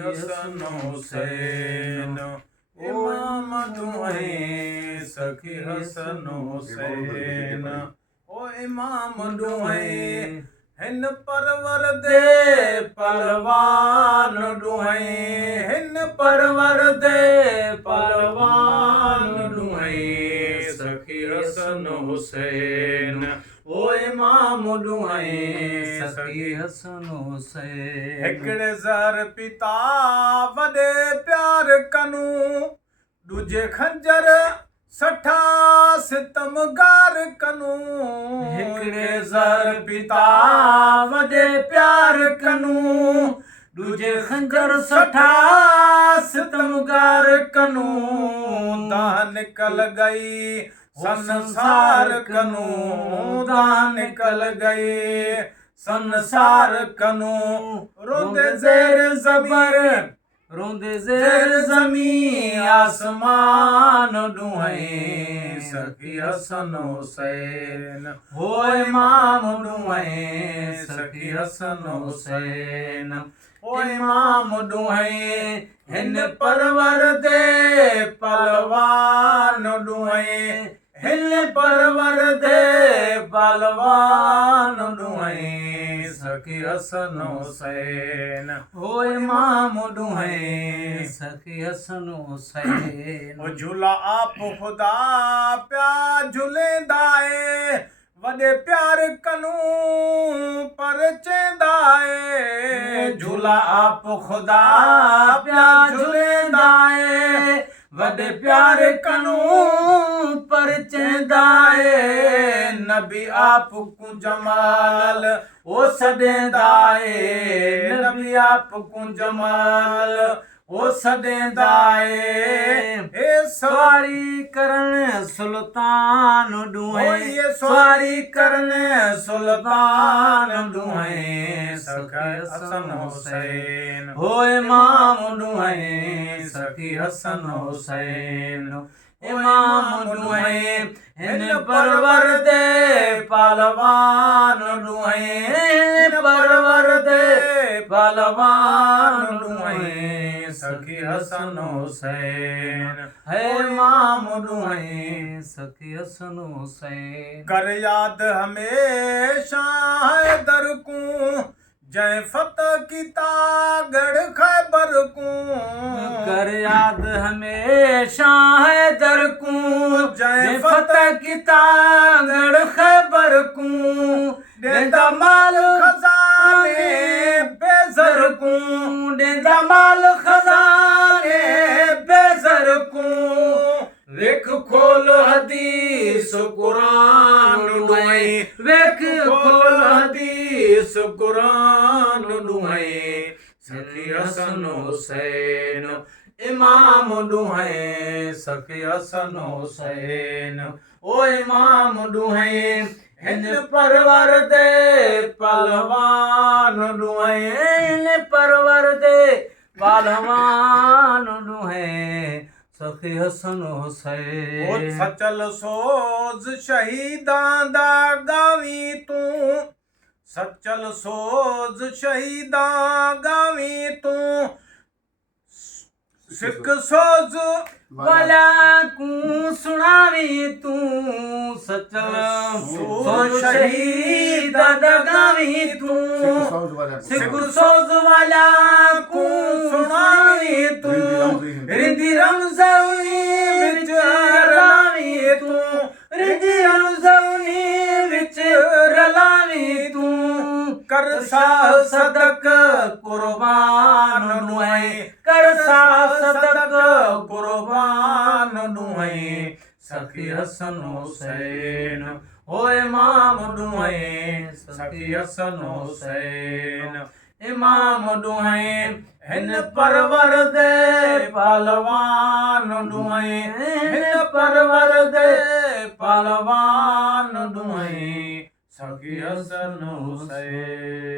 हसन हुसैन इमाम दुहें सखी हसन हुसैन ओ इमाम दुहें हिन परवर दे पलवान दुहें हिन परवर दे पलवान दुहें सखी हसन हुसैन ओ इमाम दुहें सखी हसन हुसैन हिकिड़े ज़र पिता वॾे प्यार कनू दूजे खंजर सठा सितमगार कनू हिकिड़े ज़र पिता वॾे प्यार कनू दूजे खंजर सठा सितमगार कनू दाह निकल गई संसार कनू दाह निकल गई संसार कनू रोंदे ज़ेर ज़बर रोंदे ज़ेर ज़मीं आसमान दुहें सखी हसन हुसैन हो इमाम दुहें सखी हसन हुसैन ओ इमाम दुहें हिन परवर दे पलवान दुहें हिन परवर दे पलवान दुहें सखी हसन हुसैन हो इमाम दुहें सखी हसन हुसैन ओ झूला आप खुदा प्या झूलेंदाए वॾे प्यार कनू पर चेंदाए झूला आप खुदा प्या झूलेंदाए वॾे प्यार कनू पर चेंदाए नबी आप को जमाल ओ सॾेंदाए नबी आप को जमाल ओ सॾेंदाए हे सवारी करण सुल्तान दुहें सवारी करण सुल्तान दुहें सखी हसन हुसैन हो इमाम दुहें सखी हसन हुसैन इमाम दुहें हिन परवर दे पलवान दुहें हिन परवर दे पलवान दुहें सखी हसन हुसैन है इमाम दुहें सखी हसन हुसैन कर याद हमेशा हैदर को जय फतह की तागड़ खैबर को कर याद हमेशा हैदर को जय फतह की तागड़ खैबर को देदा माल खजाने बेज़र को देदा माल खजाने बेज़र को वेख खोल हदीस कुरान दुहें वेख खोल हदीस कुरान दुहें सखी हसन हुसैन इमाम दुहें सखी हसन हुसैन ओ इमाम दुहें हिन परवर दे पलवान दुहें हिन परवर दे पलवान दुहें सखी हसन हुसैन ओ सचल सोज शहीदां दा गावी तू सचल सोज शहीदां गावी तू सिख सोज वाला को सुनावी तू सचल सोज शहीद गावी तू सिख सोज वाला को सुनावी तू रिंदी रमज़ौनी विच रलावी तू रिंदी रमज़ौनी विच रलावी तू कर सा सदक कुर्बान दुहें कर सा सदक कुर्बान दुहें सखी हसन हुसैन ओ इमाम दुहें सखी हसन हुसैन इमाम दुहें हिन परवर दे पलवान दुहें हिन परवर दे पलवान दुहें सखी हसन हुसैन।